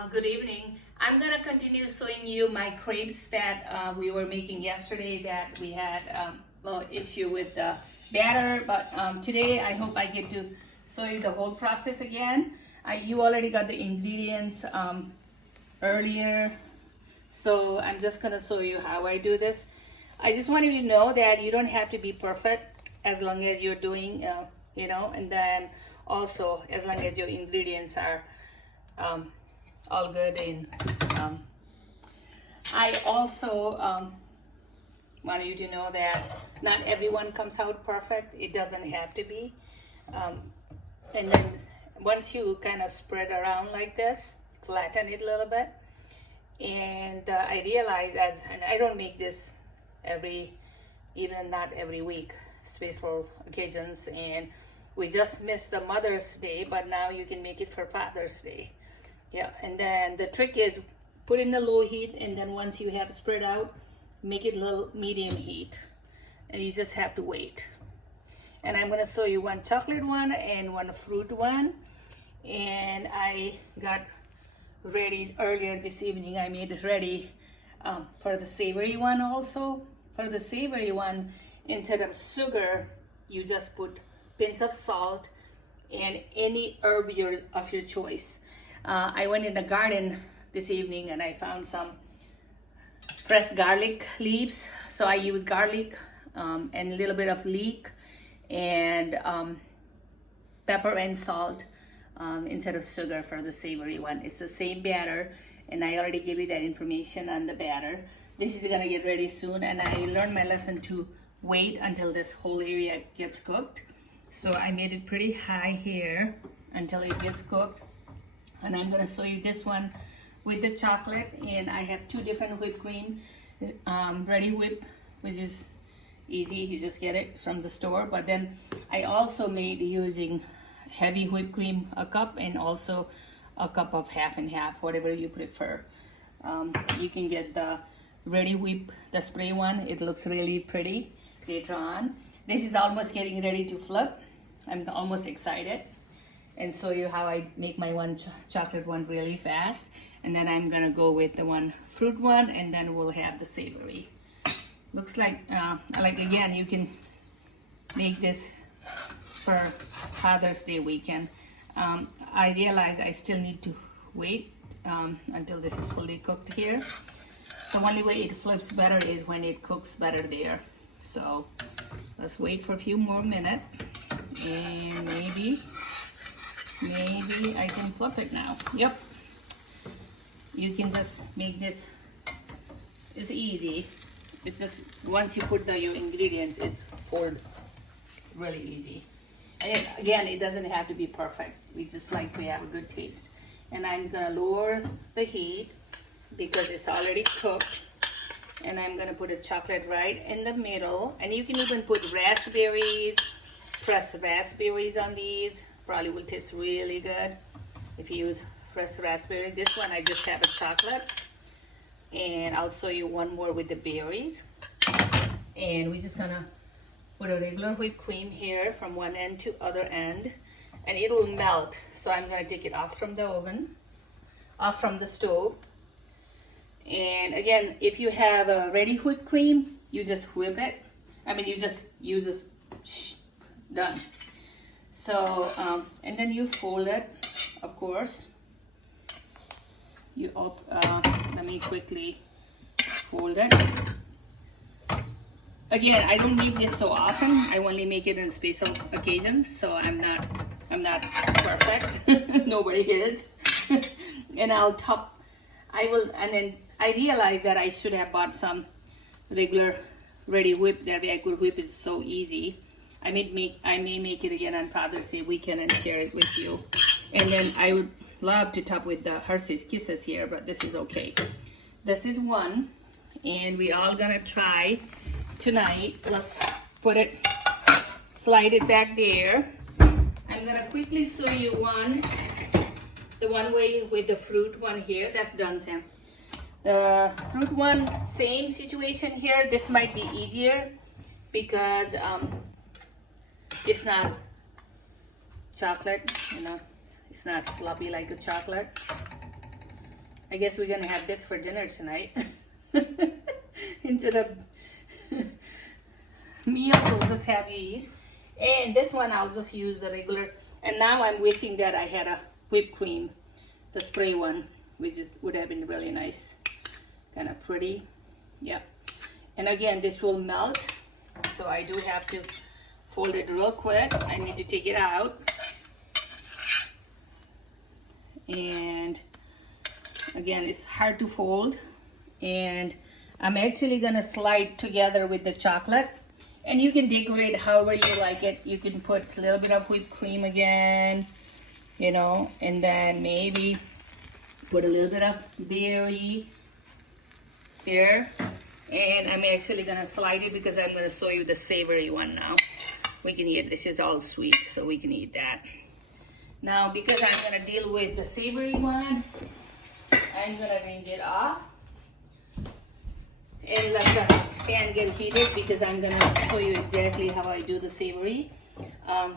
Good evening. I'm gonna continue showing you my crepes that we were making yesterday that we had a little issue with the batter, but today I hope I get to show you the whole process again. You already got the ingredients earlier, so I'm just gonna show you how I do this. I just want you to know that you don't have to be perfect as long as you're doing, and then also as long as your ingredients are all good. And I also want you to know that not everyone comes out perfect. It doesn't have to be. And then once you kind of spread around like this, flatten it a little bit. And I realize and I don't make this not every week, special occasions, and we just missed the Mother's Day, but now you can make it for Father's Day. Yeah, and then the trick is put in the low heat, and then once you have spread out, make it a little medium heat, and you just have to wait. And I'm gonna show you one chocolate one and one fruit one, and I got ready earlier this evening. I made it ready for the savory one also. For the savory one, instead of sugar, you just put pinch of salt and any herb of your choice. I went in the garden this evening and I found some fresh garlic leaves. So I use garlic and a little bit of leek and pepper and salt instead of sugar for the savory one. It's the same batter, and I already gave you that information on the batter. This is gonna get ready soon, and I learned my lesson to wait until this whole area gets cooked. So I made it pretty high here until it gets cooked. And I'm gonna show you this one with the chocolate, and I have two different whipped cream, ready whip, which is easy, you just get it from the store. But then I also made using heavy whipped cream, a cup, and also a cup of half and half, whatever you prefer. You can get the ready whip, the spray one. It looks really pretty later on. This is almost getting ready to flip. I'm almost excited and show you how I make my one chocolate one really fast. And then I'm gonna go with the one fruit one, and then we'll have the savory. Looks like again, you can make this for Father's Day weekend. I realize I still need to wait until this is fully cooked here. The only way it flips better is when it cooks better there. So let's wait for a few more minutes, and maybe I can flip it now. Yep, you can just make this. It's easy. It's just once you put your ingredients, it folds really easy. And again, it doesn't have to be perfect. We just like to have a good taste. And I'm gonna lower the heat because it's already cooked. And I'm gonna put a chocolate right in the middle. And you can even put raspberries, fresh raspberries on these. Probably will taste really good if you use fresh raspberry. This one I just have a chocolate. And I'll show you one more with the berries. And we're just gonna put a regular whipped cream here from one end to other end. And it will melt. So I'm gonna take it off from the oven, off from the stove. And again, if you have a ready whipped cream, you just whip it. You just use this, done. So, and then you fold it, of course. Let me quickly fold it. Again, I don't make this so often. I only make it on special occasions, so I'm not perfect. Nobody is. And and then I realized that I should have bought some regular ready whip. That way I could whip it so easy. I may make it again on Father's Day weekend and share it with you. And then I would love to top with the Hershey's Kisses here, but this is okay. This is one, and we all gonna try tonight. Let's slide it back there. I'm gonna quickly show you the one way with the fruit one here. That's done, Sam. The fruit one, same situation here. This might be easier because it's not chocolate, it's not sloppy like a chocolate. I guess we're gonna have this for dinner tonight. Instead of meal, we'll just have these. And this one I'll just use the regular. And now I'm wishing that I had a whipped cream, the spray one, which would have been really nice. Kind of pretty. Yep. And again, this will melt. So I do have to fold it real quick. I need to take it out. And again, it's hard to fold. And I'm actually gonna slide together with the chocolate. And you can decorate however you like it. You can put a little bit of whipped cream again, you know, and then maybe put a little bit of berry here. And I'm actually gonna slide it because I'm gonna show you the savory one now. We can eat, this is all sweet, so we can eat that. Now, because I'm gonna deal with the savory one, I'm gonna rinse it off. And let the pan get heated because I'm gonna show you exactly how I do the savory.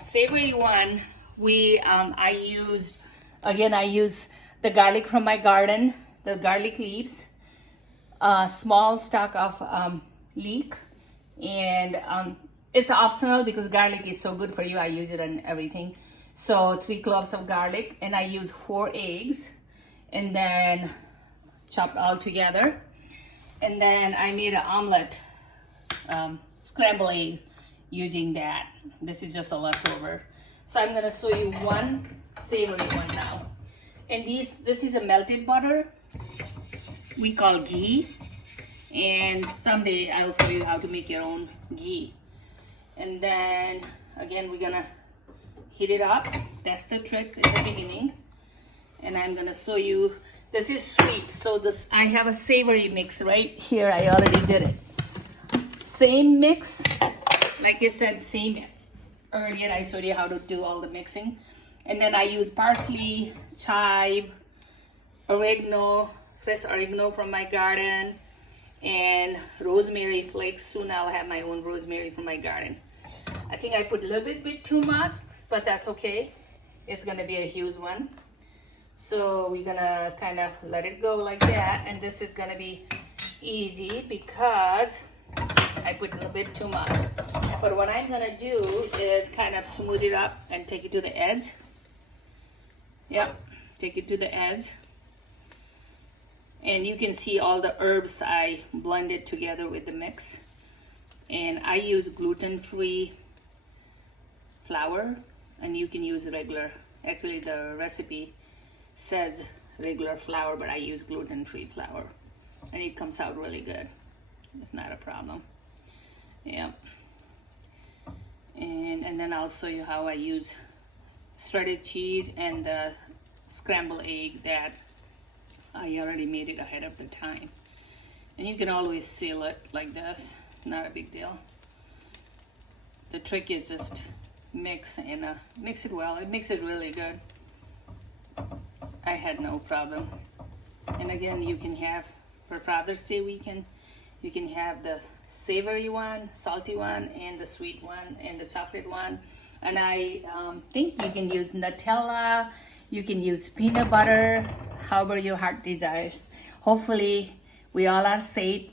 Savory one, I use the garlic from my garden, the garlic leaves, a small stalk of leek, and it's optional because garlic is so good for you. I use it on everything. So 3 cloves of garlic, and I use 4 eggs, and then chopped all together. And then I made an omelet, scrambled egg using that. This is just a leftover. So I'm gonna show you one savory one now. And this is a melted butter we call ghee. And someday I'll show you how to make your own ghee. And then again, we're gonna heat it up. That's the trick in the beginning. And I'm gonna show you, this is sweet, so I have a savory mix right here. I already did it. Same mix, like I said, same earlier. I showed you how to do all the mixing. And then I use parsley, chive, oregano, fresh oregano from my garden, and rosemary flakes. Soon I'll have my own rosemary from my garden. I think I put a little bit too much, but that's okay. It's gonna be a huge one. So we're gonna kind of let it go like that, and this is gonna be easy because I put a little bit too much. But what I'm gonna do is kind of smooth it up and take it to the edge. Yep, take it to the edge. And you can see all the herbs I blended together with the mix. And I use gluten-free flour, and you can use regular. Actually, the recipe says regular flour, but I use gluten-free flour, and it comes out really good. It's not a problem. Yeah. And then I'll show you how I use shredded cheese and the scrambled egg that I already made it ahead of the time. And you can always seal it like this, not a big deal. The trick is just mix it well. It makes it really good. I had no problem. And again, you can have, for Father's Day weekend, you can have the savory one, salty one, and the sweet one, and the chocolate one. And I think you can use Nutella, you can use peanut butter, however your heart desires. Hopefully, we all are safe.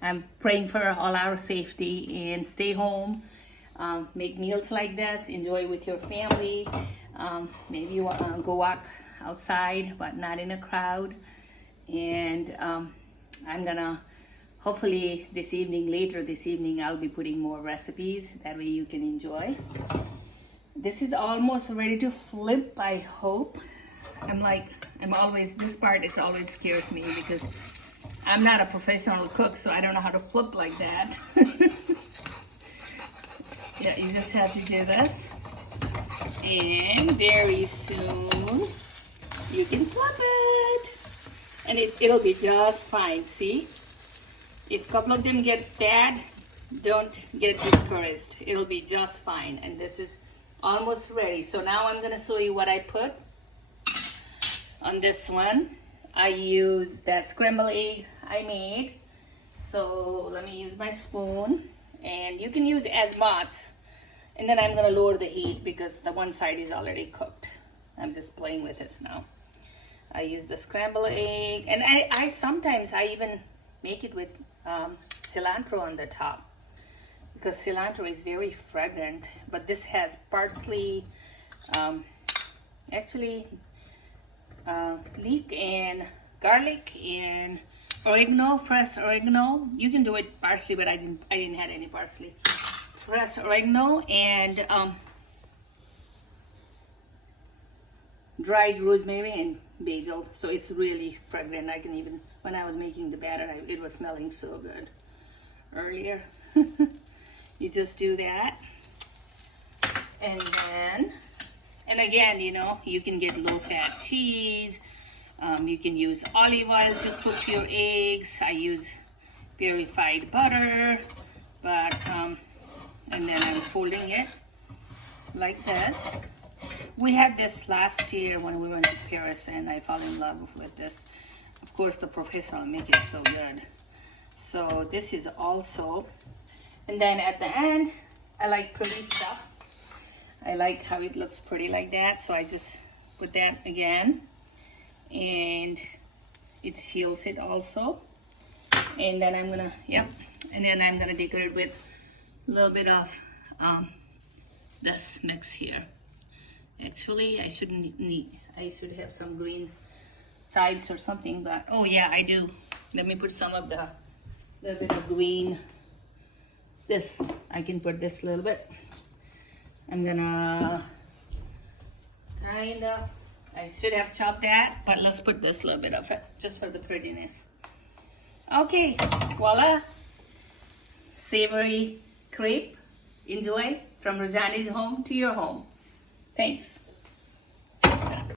I'm praying for all our safety, and stay home. Make meals like this, enjoy with your family. Maybe you want to go walk outside, but not in a crowd. And I'm gonna, hopefully later this evening, I'll be putting more recipes. That way you can enjoy. This is almost ready to flip, I hope. This part always scares me because I'm not a professional cook, so I don't know how to flip like that. Yeah, you just have to do this. And very soon, you can flip it. And it'll be just fine, see? If a couple of them get bad, don't get discouraged. It'll be just fine. And this is almost ready. So now I'm gonna show you what I put on this one. I use that scrambled egg I made. So let me use my spoon, and you can use as much. And then I'm gonna lower the heat because the one side is already cooked. I'm just playing with this now. I use the scrambled egg, and I sometimes I even make it with cilantro on the top, because cilantro is very fragrant. But this has parsley, actually leek and garlic and oregano, fresh oregano. You can do it parsley, but I didn't have any parsley. Fresh oregano and dried rosemary and basil. So it's really fragrant. I can even, when I was making the batter, it was smelling so good earlier. You just do that, and then, and again, you know, you can get low-fat cheese. You can use olive oil to cook your eggs. I use purified butter, but and then I'm folding it like this. We had this last year when we went to Paris, and I fell in love with this. Of course, the professor make it so good. So this is also, and then at the end, I like pretty stuff. I like how it looks pretty like that, so I just put that again, and it seals it also. And then I'm gonna, yep, and then I'm gonna decorate with a little bit of this mix here. Actually, I shouldn't need, I should have some green chives or something, but oh yeah, I do. Let me put some of the little bit of green. This, I can put this little bit. I'm gonna kind of, I should have chopped that, but let's put this little bit of it just for the prettiness. Okay, voila, savory crepe. Enjoy, from Rajani's home to your home. Thanks.